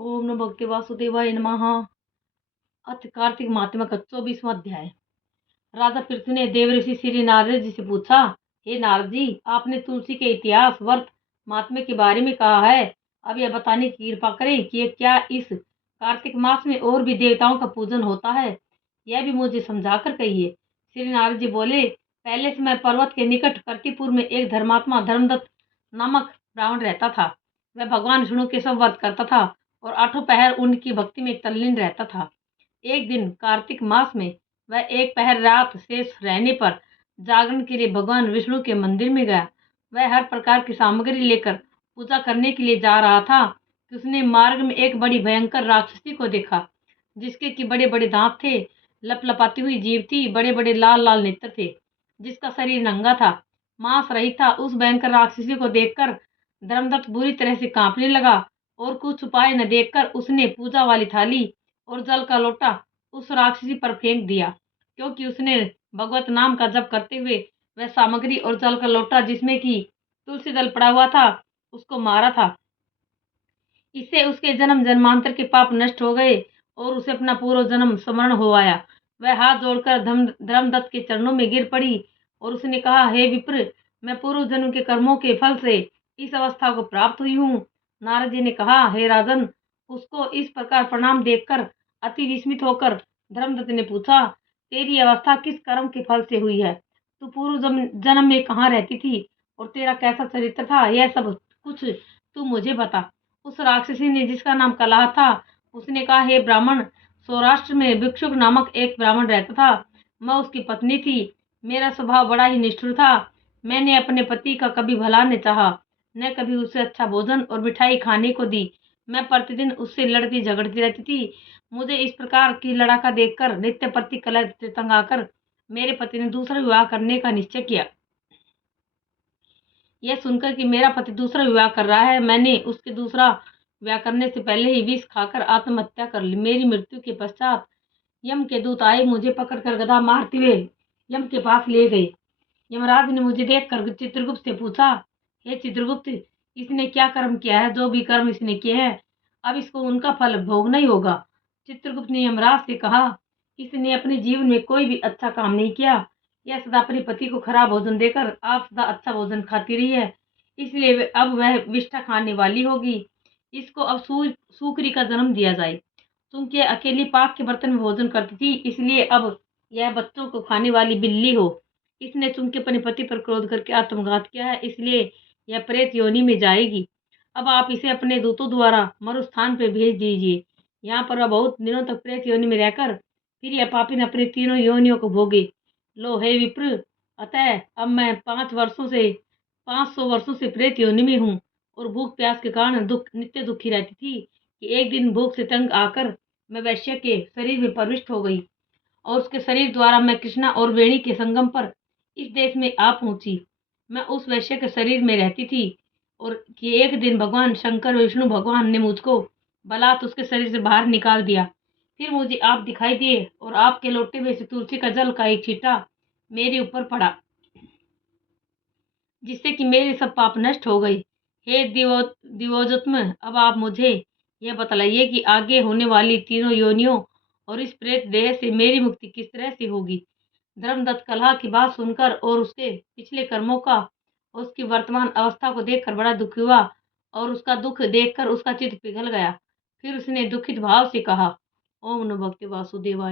ओम नमो भगवते वासुदेवाय नमः। अथ कार्तिक माह का 24वां अध्याय। राजा पृथु ने देवऋषि श्री नारद जी से पूछा, हे नारद जी, आपने तुलसी के इतिहास, व्रत, महात्म्य के बारे में कहा है। अब यह बताने की कृपा करें कि क्या इस कार्तिक मास में और भी देवताओं का पूजन होता है, यह भी मुझे समझाकर कहिए। श्री नारद जी बोले, पहले समय पर्वत के निकट कर्तिपुर में एक धर्मात्मा धर्मदत्त नामक ब्राह्मण रहता था। वह भगवान विष्णु के सब व्रत करता था और 8 पहर उनकी भक्ति में तल्लीन रहता था। एक दिन कार्तिक मास में वह एक पहर रात शेष रहने पर जागरण के लिए भगवान विष्णु के मंदिर में गया। वह हर प्रकार की सामग्री लेकर पूजा करने के लिए जा रहा था कि उसने मार्ग में एक बड़ी भयंकर राक्षसी को देखा, जिसके कि बड़े बड़े दांत थे, लपलपाती हुई जीभ थी, बड़े बड़े लाल लाल नेत्र थे, जिसका शरीर नंगा था, मांस रहित था। उस भयंकर राक्षसी को देखकर धर्मदत्त बुरी तरह से कांपने लगा और कुछ उपाय न देखकर उसने पूजा वाली थाली और जल का लोटा उस राक्षसी पर फेंक दिया, क्योंकि उसने भगवत नाम का जप करते हुए वह सामग्री और जल का लोटा जिसमें कि तुलसी दल पड़ा हुआ था उसको मारा था। इससे उसके जन्म जन्मांतर के पाप नष्ट हो गए और उसे अपना पूर्व जन्म स्मरण हो आया। वह हाथ जोड़कर धर्मदत्त के चरणों में गिर पड़ी और उसने कहा, हे विप्र, मैं पूर्व जन्म के कर्मों के फल से इस अवस्था को प्राप्त हुई हूँ। नारद जी ने कहा, हे राजन, उसको इस प्रकार प्रणाम देखकर अति विस्मित होकर धर्मदत्त ने पूछा, तेरी अवस्था किस कर्म के फल से हुई है? तू पूर्व जन्म में कहाँ रहती थी और तेरा कैसा चरित्र था? यह सब कुछ तू मुझे बता। उस राक्षसी ने, जिसका नाम कलह था, उसने कहा, हे ब्राह्मण, सौराष्ट्र में भिक्षुक नामक एक ब्राह्मण रहता था। मैं उसकी पत्नी थी। मेरा स्वभाव बड़ा ही निष्ठुर था। मैंने अपने पति का कभी भला न चाहा, न कभी उसे अच्छा भोजन और मिठाई खाने को दी। मैं प्रतिदिन उससे लड़ती झगड़ती रहती थी। मुझे इस प्रकार की लड़ाका देखकर नित्य प्रति कलह से तंग आकर मेरे पति ने दूसरा विवाह करने का निश्चय किया। यह सुनकर कि मेरा पति दूसरा विवाह कर रहा है, मैंने उसके दूसरा विवाह करने से पहले ही विष खाकर आत्महत्या कर ली। मेरी मृत्यु के पश्चात यम के दूत आए, मुझे पकड़कर गदा मारते हुए यम के पास ले गए। यमराज ने मुझे देखकर चित्रगुप्त से पूछा, हे चित्रगुप्त, इसने क्या कर्म किया है? जो भी कर्म इसने किए हैं, अब इसको उनका फल भोगना ही होगा। चित्रगुप्त ने यमराज से कहा, इसने अपने जीवन में कोई भी अच्छा काम नहीं किया। यह सदा अपने पति को खराब भोजन देकर आप सदा अच्छा भोजन खाती रही है, इसलिए अब वह विष्ठा खाने वाली होगी। इसको अब सूकरी का जन्म दिया जाए। क्योंकि अकेली पाक के बर्तन में भोजन करती थी, इसलिए अब यह बच्चों को खाने वाली बिल्ली हो। इसने चूंकि अपने पति पर क्रोध करके आत्मघात किया है, इसलिए यह प्रेत योनि में जाएगी। अब आप इसे अपने दूतों द्वारा मरुस्थान पे भेज दीजिए। यहाँ पर वह बहुत दिनों तक प्रेत योनि में रहकर फिर यह पापिन अपने तीनों योनियों को भोगे। लो हे विप्र, अतः अब मैं 500 वर्षों से प्रेत योनि में हूँ और भूख प्यास के कारण नित्य दुखी रहती थी कि एक दिन भूख से तंग आकर मैं वैश्य के शरीर में प्रविष्ट हो गई और उसके शरीर द्वारा मैं कृष्णा और वेणी के संगम पर इस देश में आ पहुंची। मैं उस वैश्य के शरीर में रहती थी और कि एक दिन भगवान शंकर विष्णु भगवान ने मुझको बलात् उसके शरीर से बाहर निकाल दिया। फिर मुझे आप दिखाई दिए और आपके लोटे में से तुलसी का जल का एक छींटा मेरे ऊपर पड़ा, जिससे कि मेरे सब पाप नष्ट हो गए। हे दिवोजत्म, अब आप मुझे यह बतलाइए कि आगे होने वाली तीनों योनियों और इस प्रेत देह से मेरी मुक्ति किस तरह से होगी। धर्मदत्त कलह की बात सुनकर और उसके पिछले कर्मों का और उसकी वर्तमान अवस्था को देखकर बड़ा दुखी हुआ और उसका दुख देखकर उसका चित्त पिघल गया। फिर उसने दुखित भाव से कहा, ओम नमो भगवते वासुदेवाय।